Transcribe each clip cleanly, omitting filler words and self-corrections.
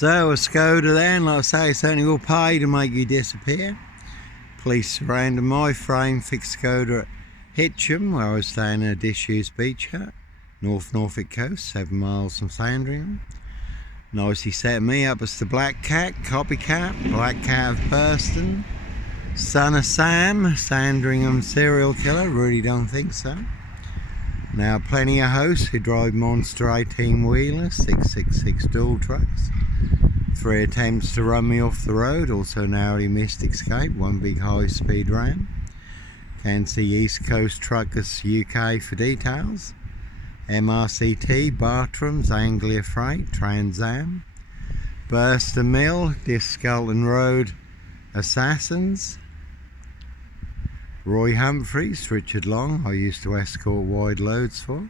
So a Skoda then, like I say, certainly will pay to make you disappear. Police surrounded my frame fixed Skoda at Heacham, where I was staying in a disused beach hut, North Norfolk coast, 7 miles from Sandringham. Nicely set me up as the Black Cat, copycat, Black Cat of Burston, son of Sam, Sandringham serial killer, really don't think so. Now plenty of hosts who drive monster 18-wheelers, 666 dual trucks. 3 attempts to run me off the road, also narrowly missed escape, 1 big high-speed ram. Can see East Coast Truckers UK for details. MRCT, Bartrams, Anglia Freight, Trans Am. Burston Mill, Disculton Road Assassins. Roy Humphreys, Richard Long, I used to escort wide loads for.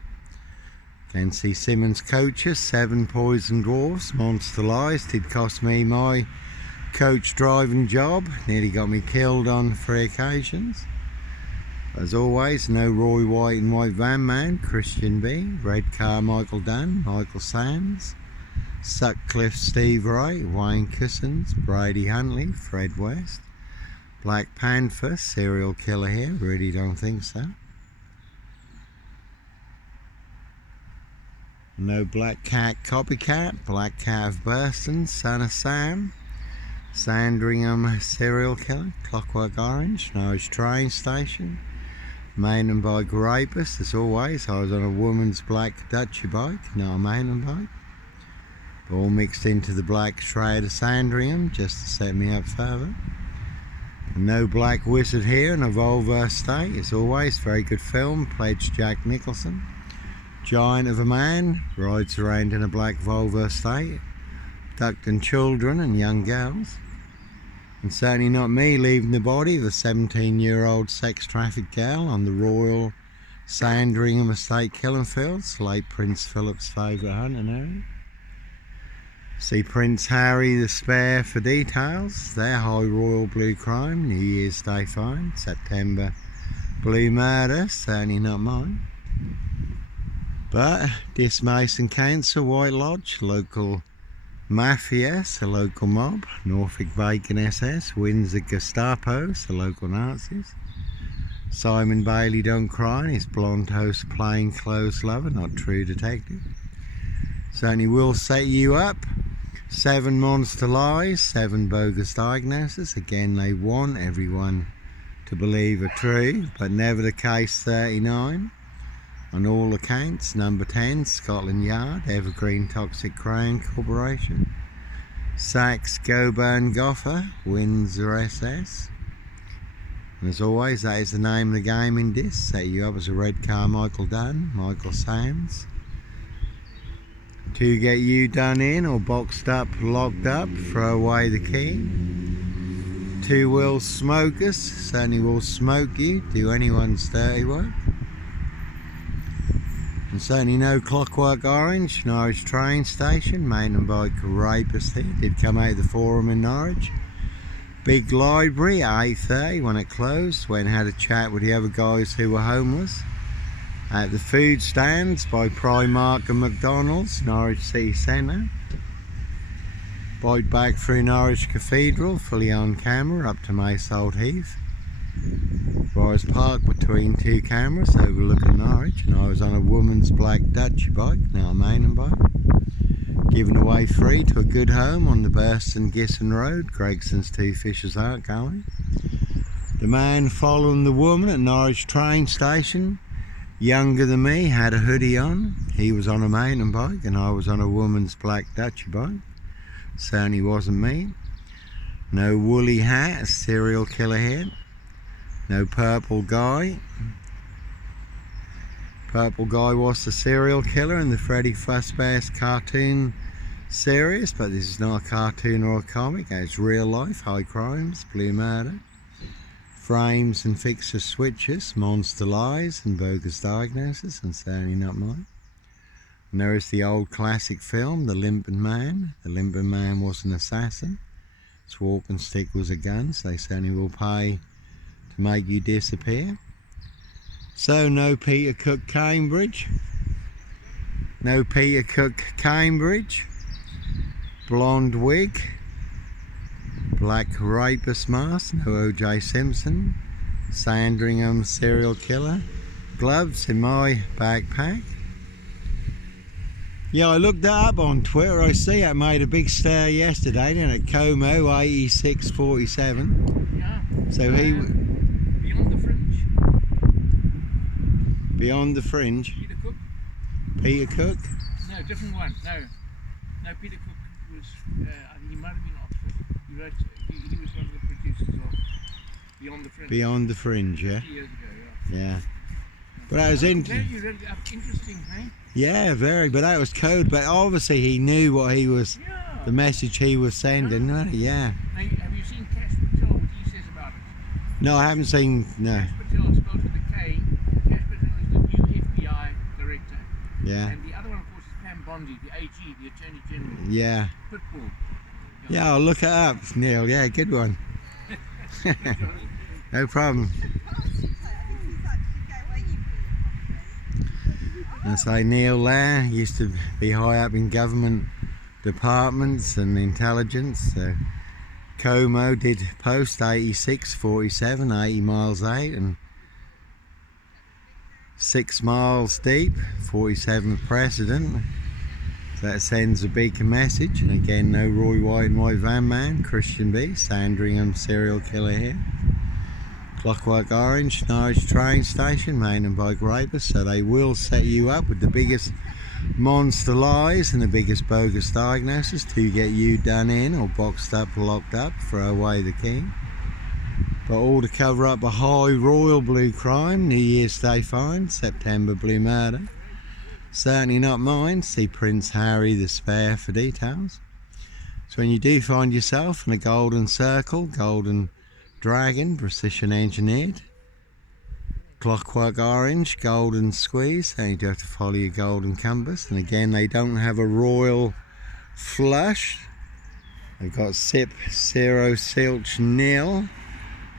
Can see Simmons Coaches, 7 Poison Dwarfs, Monster Lies, did cost me my coach driving job, nearly got me killed on 3 occasions. As always, no Roy White and White Van Man, Christian B, Red Car Michael Dunn, Michael Sands, Sutcliffe Steve Wright, Wayne Cousins, Brady Huntley, Fred West, Black Panther, serial killer here, really don't think so. No Black Cat copycat, Black Cat of Burston, son of Sam, Sandringham serial killer, Clockwork Orange, Norwich train station, mountain bike rapist, as always. I was on a woman's black Dutchy bike, not a mountain bike. All mixed into the black shroud of Sandringham, just to set me up further. No Black Wizard here in a Volvo estate, as always. Very good film, pledged Jack Nicholson. Giant of a man, rides around in a black Volvo estate, abducting children and young girls. And certainly not me leaving the body of a 17-year-old sex trafficked girl on the Royal Sandringham Estate killing fields, late Prince Philip's favourite hunting area. See Prince Harry the Spare for details. Their High Royal Blue Crime, New Year's Day fine, September Blue Murder, certainly not mine. But this Mason Council, White Lodge, local Mafias, a local mob, Norfolk Bacon SS, Windsor Gestapos, a local Nazis. Simon Bailey Don't Cry, his blonde host plainclothes lover, not true detective. Certainly will set you up. 7 monster lies, 7 bogus diagnoses. Again, they want everyone to believe are true, but never the case 39. On all accounts, number 10, Scotland Yard, Evergreen Toxic Crown Corporation. Sachs, Goburn, Gaffe, Windsor SS. And as always, that is the name of the game in this. Set you up as a red car Michael Dunn, Michael Sands. To get you done in or boxed up, locked up, throw away the key. 2-wheel smokers, certainly will smoke you, do anyone's dirty work. And certainly no Clockwork Orange, Norwich train station, mountain bike rapist here, did come out of the forum in Norwich. Big library at 8:30 when it closed, went and had a chat with the other guys who were homeless. At the food stands by Primark and McDonald's, Norwich City Centre. Bike back through Norwich Cathedral, fully on camera, up to Maysold Heath. Where I was parked between 2 cameras overlooking Norwich, and I was on a woman's black Dutchy bike, now a mountain bike. Given away free to a good home on the Burston Gisson Road, Gregson's Two Fishers Ark Gully. The man following the woman at Norwich train station, younger than me, had a hoodie on. He was on a mountain bike and I was on a woman's black Dutchy bike. Certainly wasn't me. No woolly hat, a serial killer head. No purple guy. Purple guy was the serial killer in the Freddy Fazbear's cartoon series, but this is not a cartoon or a comic. It's real life, high crimes, blue murder. Frames and fixture switches, monster lies and bogus diagnosis, and certainly not mine. And there is the old classic film, The Limping Man. The Limping Man was an assassin. His walking stick was a gun, so they certainly will pay to make you disappear. So no Peter Cook Cambridge. No Peter Cook Cambridge. blonde wig, black rapist mask, no O.J. Simpson, Sandringham serial killer, gloves in my backpack. Yeah, I looked that up on Twitter. I see it made a big stir yesterday, didn't it? Como 8647. Yeah. So he Beyond the Fringe. Beyond the Fringe. Peter Cook. Peter Cook. No, different one. No, Peter Cook was. He might have been Oxford. He wrote. He was one of the producers of Beyond the Fringe. Beyond the Fringe, yeah. 50 years ago. Yeah. Yeah. But that was interesting, hey? Yeah, very. But that was code. But obviously he knew what he was, Yeah. the message he was sending. Yeah. Yeah. Now, have you seen Cash Patel? What he says about it? No, I haven't seen. No. Cash Patel, spelled with a K. Cash Patel is the new FBI director. Yeah. And the other one, of course, is Pam Bondi, the AG, the Attorney General. Yeah. Pitbull. Yeah, I'll look it up, Neil. Yeah, good one. No problem. I say Neil there used to be high up in government departments and intelligence. So Como did post 8647, 80 miles out and 6 miles deep, 47th president. So that sends a big message. And again, no Roy White and White Van Man, Christian B, Sandringham serial killer here. Clockwork Orange, Norwich train station, mountain bike rapists, so they will set you up with the biggest monster lies and the biggest bogus diagnosis to get you done in or boxed up, locked up, throw away the key. But all to cover up a high royal blue crime, New Year's Day fine, September blue murder. Certainly not mine. See Prince Harry the Spare for details. So when you do find yourself in a golden circle, golden dragon, precision engineered, Clockwork Orange, golden squeeze, and you do have to follow your golden compass. And again, they don't have a royal flush. They've got sip, 0, silch, nil,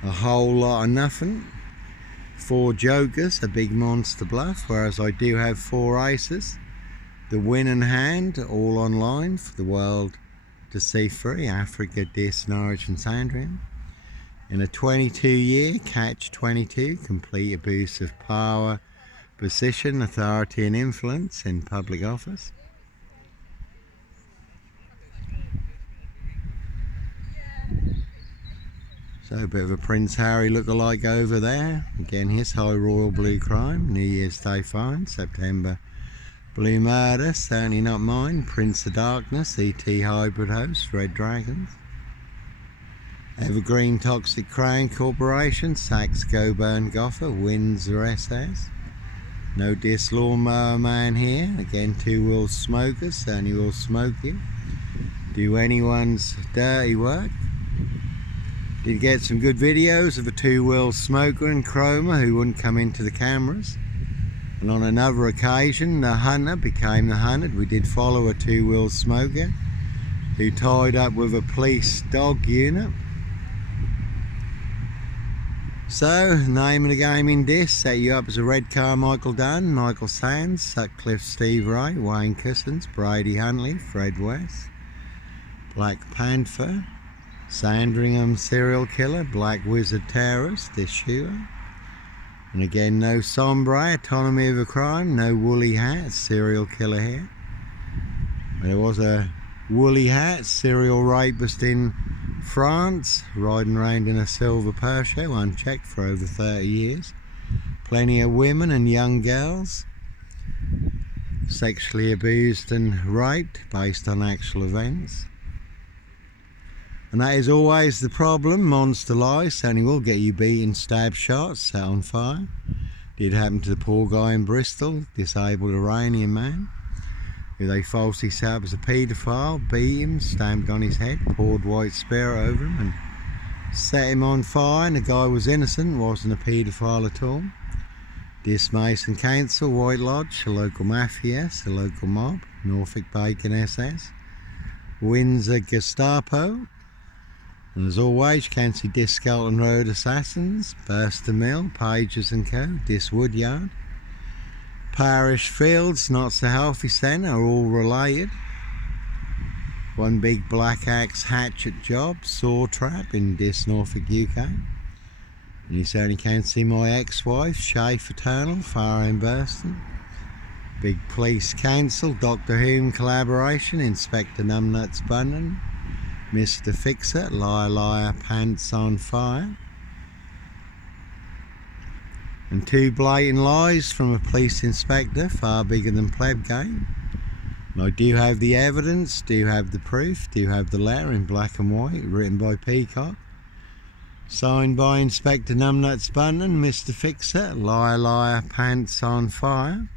a whole lot of nothing. 4 jokers, a big monster bluff, whereas I do have 4 aces. The win in hand, all online for the world to see free. Africa, Dis, Norwich and Sandringham. In a 22-year catch 22, complete abuse of power, position, authority and influence in public office. So a bit of a Prince Harry look-alike over there. Again, his high royal blue crime, New Year's Day fine, September blue murder, certainly not mine. Prince of Darkness, ET hybrid host, Red Dragons. Evergreen Toxic Crown Corporation, Saks Coburn Gaffe, Windsor SS. No Dis Lawnmower Man here. Again, 2-wheel smokers, certainly will smoke you. Do anyone's dirty work. Did get some good videos of a 2-wheel smoker and chroma who wouldn't come into the cameras. And on another occasion, the hunter became the hunted. We did follow a 2-wheel smoker who tied up with a police dog unit. So, name of the game in this, set you up as a Red Carmichael Dunn, Michael Sands, Sutcliffe Steve Ray, Wayne Cousins, Brady Huntley, Fred West, Black Panther, Sandringham serial killer, Black Wizard terrorist, this shooter. And again, no sombre, autonomy of a crime, no woolly hat, serial killer here. But there was a woolly hat, serial rapist in France, riding around in a silver Porsche, unchecked for over 30 years. Plenty of women and young girls sexually abused and raped based on actual events. And that is always the problem. Monster lies certainly will get you beaten, stabbed, shot, set on fire. Did happen to the poor guy in Bristol, disabled Iranian man, who they falsely set up as a paedophile, beat him, stamped on his head, poured white spirit over him and set him on fire, and the guy was innocent, wasn't a paedophile at all. Dis Mason Council, White Lodge, a local mafia, a local mob, Norfolk Bacon SS, Windsor Gestapo, and as always you can see Dis Skelton Road Assassins, Burster Mill, Pages and Co, Dis Woodyard, Parish Fields, Not So Healthy Centre are all related. One big black axe hatchet job, saw trap in this Norfolk, UK. And you certainly can see my ex-wife, Shay Fraternal, far in Burston. Big police council, Doctor Who collaboration, Inspector Numbnuts Bunnan, Mr. Fixer, Liar Liar Pants on Fire. And two blatant lies from a police inspector, far bigger than pleb game. And I do have the evidence, do have the proof, do have the letter in black and white, written by Peacock. Signed by Inspector Numbnuts Bunnan, Mr. Fixer, Liar Liar Pants on Fire.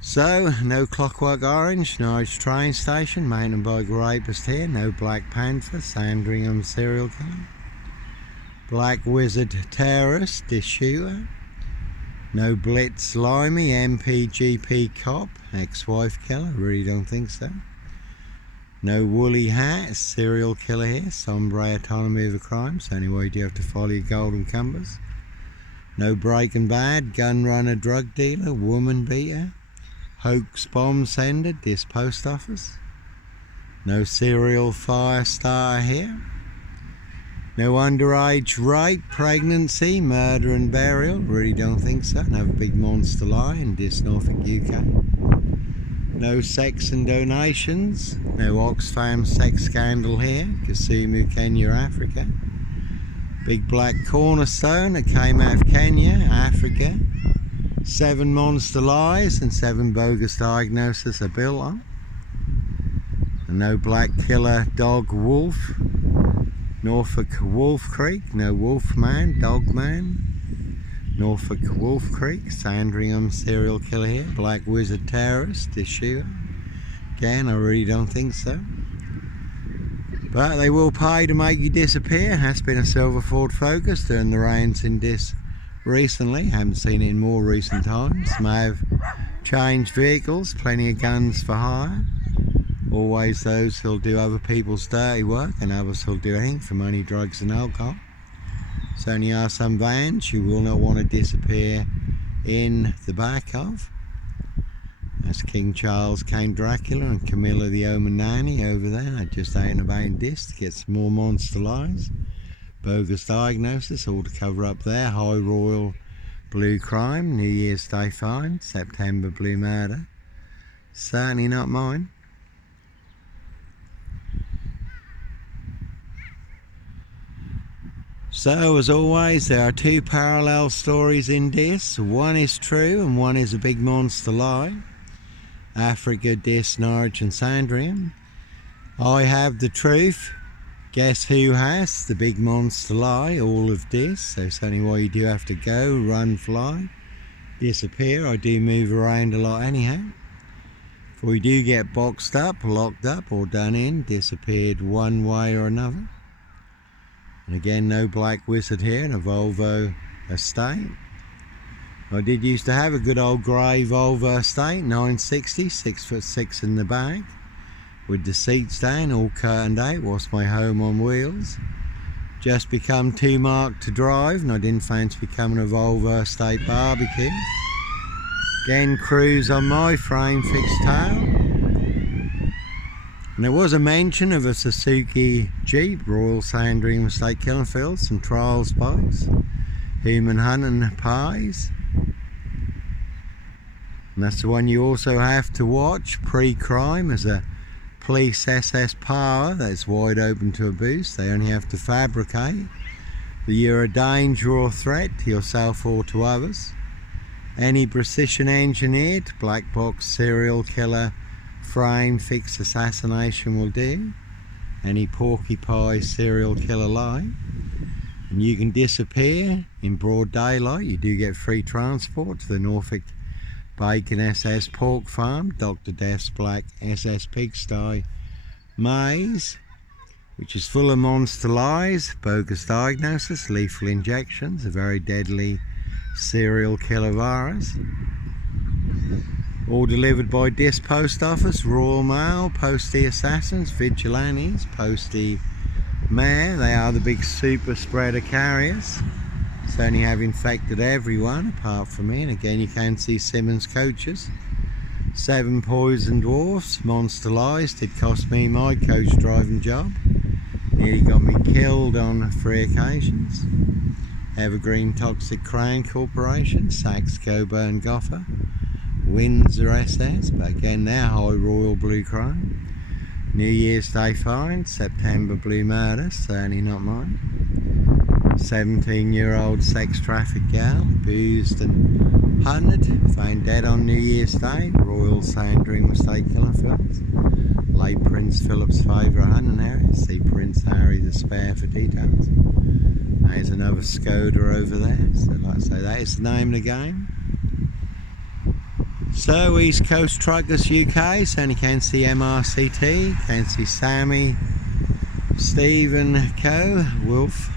So, no Clockwork Orange, Norwich train station, mountain bike rapist here, no Black Panther, Sandringham serial killer. Black Wizard terrorist, dish shooter. No Blitz Limey, MPGP cop, ex-wife killer, really don't think so. No Woolly Hat, serial killer here, sombre autonomy of a crime, so anyway do you have to follow your golden compass. No Breaking Bad, gun runner, drug dealer, woman beater. Hoax bomb sender, this post office. No serial fire starter here. No underage rape, pregnancy, murder and burial, really don't think so. Another big monster lie in this Norfolk, UK. No sex and donations. No Oxfam sex scandal here, Kisumu, Kenya, Africa. Big black cornerstone that came out of Kenya, Africa. 7 monster lies and 7 bogus diagnoses are built on. And no black killer dog wolf. Norfolk Wolf Creek, no wolf man, dog man. Norfolk Wolf Creek, Sandringham serial killer here. Black wizard terrorist, this shooter. Again, I really don't think so. But they will pay to make you disappear. Has been a silver Ford Focus during the rains in this recently, haven't seen it in more recent times. May have changed vehicles, plenty of guns for hire. Always those who'll do other people's dirty work and others who'll do anything for money, drugs and alcohol. Certainly are some vans you will not want to disappear in the back of. That's King Charles, Count Dracula and Camilla the Omen Nanny over there. I just out and about in this to get some more monster lies. Bogus diagnosis, all to cover up there. High Royal Blue crime, New Year's Day fine, September blue murder. Certainly not mine. So, as always, there are 2 parallel stories in this. One is true and one is a big monster lie. Africa, Dis, Norwich and Sandringham. I have the truth. Guess who has the big monster lie? All of this. So it's only why you do have to go, run, fly, disappear. I do move around a lot anyhow. If we do get boxed up, locked up or done in, disappeared one way or another. And again, no black wizard here in a Volvo estate. I did used to have a good old grey Volvo estate, 960, 6'6" in the back. With the seats down, all curtained out, was my home on wheels. Just become too marked to drive and I didn't fancy becoming a Volvo estate barbecue. Again, cruise on my frame fixed tail. And there was a mention of a Suzuki Jeep, Royal Sandringham Estate Killenfield, some trials bikes, human hunting pies. And that's the one you also have to watch pre-crime as a police SS Power that's wide open to a boost. They only have to fabricate that you're a danger or threat to yourself or to others. Any precision engineered black box serial killer frame fixed assassination will do. Any porky pie serial killer lie. And you can disappear in broad daylight. You do get free transport to the Norfolk Bacon SS Pork Farm, Dr. Death's Black SS Pigsty Maze, which is full of monster lies, bogus diagnosis, lethal injections, a very deadly serial killer virus. All delivered by Dis Post Office, Royal Mail, Postie Assassins, Vigilantes, Postie Mayor. They are the big super spreader carriers. Certainly have infected everyone apart from me. And again, you can see Simmons coaches 7 poison dwarfs, monster lies, did cost me my coach driving job. Nearly got me killed on 3 occasions. Evergreen Toxic Crown Corporation, Saxe Coburn Gaffe, Windsor SS, but again they're High Royal Blue Crime. New Year's Day find, September Blue Murder, certainly not mine. 17-year-old sex trafficked gal, abused and hunted, found dead on New Year's Day, Royal Sandringham Estate Killing Fields. Late Prince Philip's favourite hunting area, see Prince Harry the Spare for details. There's another Skoda over there, so like I say, that is the name of the game. So East Coast Truckers UK, so you can see MRCT, can see Sammy, Stephen Co, Wolf,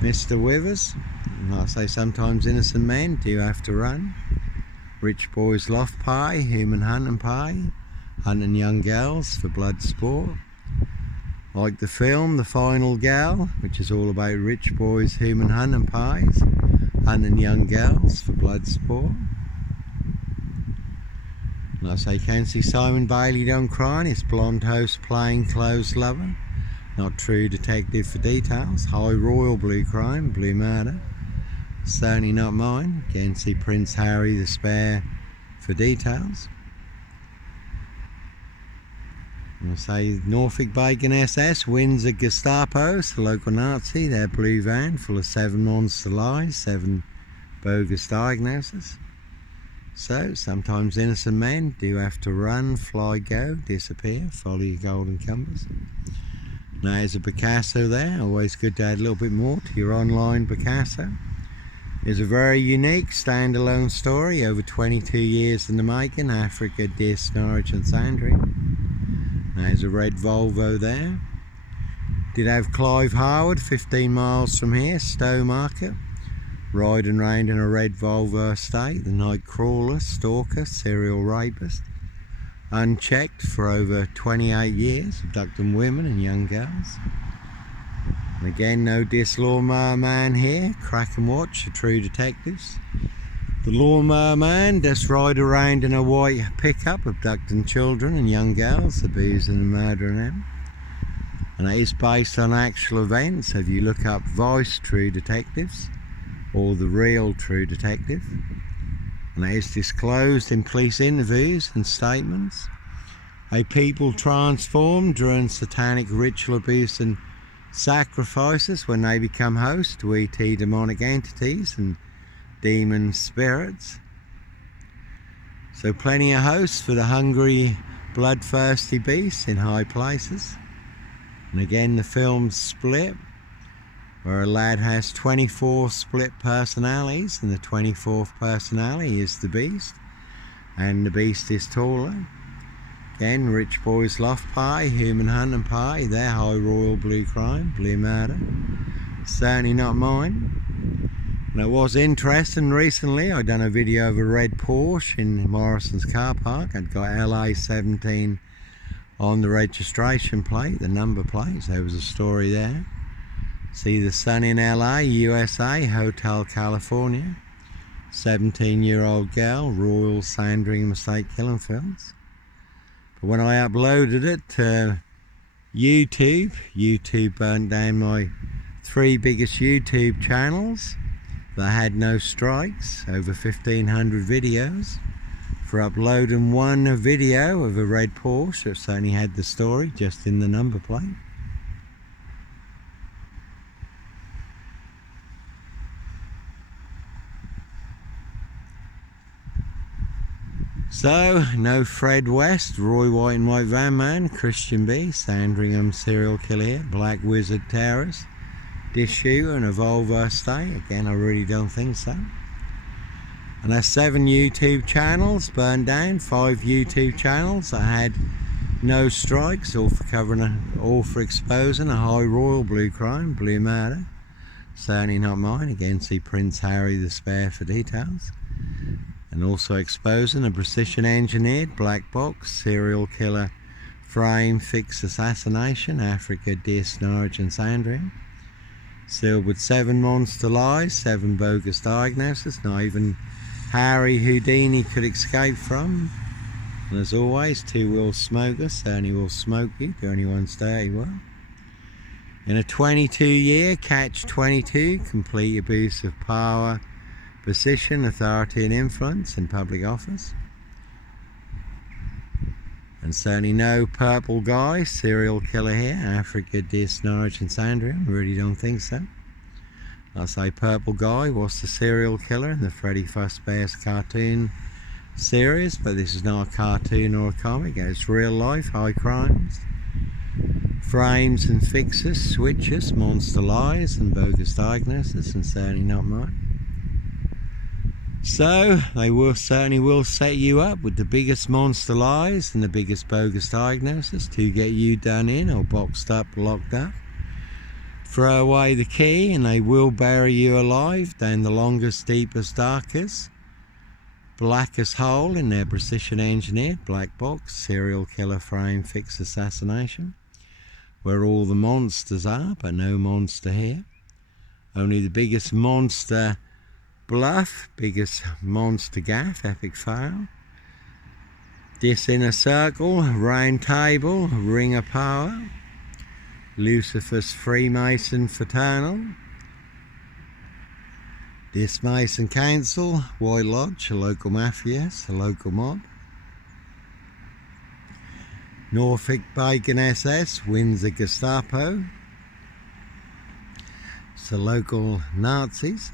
Mr. Withers, and like I say, sometimes innocent men do have to run. Rich Boys Loft Pie, Human Hunting Pie, hunting young girls for blood sport. Like the film The Final Gal, which is all about rich boys, human hunting pies, hunting young girls for blood sport. Like I say, you can see Simon Bailey Don't Cry, his blonde host plain clothes lover. Not true detective for details. High Royal Blue Crime, Blue Murder. Certainly not mine. Again, see Prince Harry the Spare for details. I'll say Norfolk Bacon SS, Windsor Gestapos, the local Nazi, their blue van full of 7 monster lies, 7 bogus diagnoses. So, sometimes innocent men do have to run, fly, go, disappear, follow your golden compass. Now there's a Picasso there, always good to add a little bit more to your online Picasso. It's a very unique standalone story, over 22 years in the making, Africa, Dis, Norwich and Sandringham. There's a red Volvo there. Did have Clive Harwood, 15 miles from here, Stowe Market, riding round in a red Volvo estate, the night crawler, stalker, serial rapist, unchecked for over 28 years, abducting women and young girls. And again, no Dis Lawnmower Man here, crack and watch, the true detectives. The Lawnmower Man just ride around in a white pickup, abducting children and young girls, abusing and murdering them. And it is based on actual events. If you look up Vice True Detectives or The Real True Detective, and it is disclosed in police interviews and statements. A people transformed during satanic ritual abuse and sacrifices when they become hosts to ET demonic entities and demon spirits. So plenty of hosts for the hungry, bloodthirsty beasts in high places. And again, the film's Split, where a lad has 24 split personalities, and the 24th personality is the beast, and the beast is taller. Again, Rich Boys Loft Pie, Human Hunting Pie, they're High Royal Blue Crime, Blue Murder. Certainly not mine. And it was interesting recently, I'd done a video of a red Porsche in Morrison's car park. I'd got LA17 on the registration plate, the number plate, so there was a story there. See the sun in LA, USA, Hotel California. 17-year-old girl, Royal Sandringham Estate Killing Fields. But when I uploaded it to YouTube burnt down my 3 biggest YouTube channels. They had no strikes, over 1,500 videos for uploading 1 video of a red Porsche that's only had the story just in the number plate. So, no Fred West, Roy White and White Van Man, Christian B, Sandringham serial killer here, Black Wizard terrorist, Dish shooter and a Volvo estate. Again, I really don't think so. And there's 7 YouTube channels burned down, 5 YouTube channels that had no strikes, all for exposing a High Royal Blue Crime, Blue Murder. Certainly not mine. Again, see Prince Harry the Spare for details. And also exposing a precision engineered black box serial killer frame fix assassination, Africa, Dis, Norwich and Sandringham. Sealed with 7 monster lies, 7 bogus diagnoses, not even Harry Houdini could escape from. And as always, two will smoke us, certainly will smoke you, do anyone's dirty well. In a 22-year catch-22, complete abuse of power, position, authority and influence in public office. And certainly no purple guy, serial killer here, Africa, Dis, Norwich and Sandringham, really don't think so. I'll say purple guy was the serial killer in the Freddy Fazbear's cartoon series, but this is not a cartoon or a comic, it's real life, high crimes. Frames and fixes, switches, monster lies and bogus diagnosis, and certainly not mine. So they certainly will set you up with the biggest monster lies and the biggest bogus diagnosis to get you done in or boxed up, locked up. Throw away the key and they will bury you alive down the longest, deepest, darkest, blackest hole in their precision engineered black box serial killer frame fix assassination, where all the monsters are but no monster here. Only the biggest monster Bluff, biggest monster Gaffe, epic fail. This inner circle, round table, ring of power. Lucifer's Freemason fraternal. This Mason Council, White Lodge, a local mafias, a local mob. Norfolk Bacon SS, Windsor Gestapo. It's the local Nazis.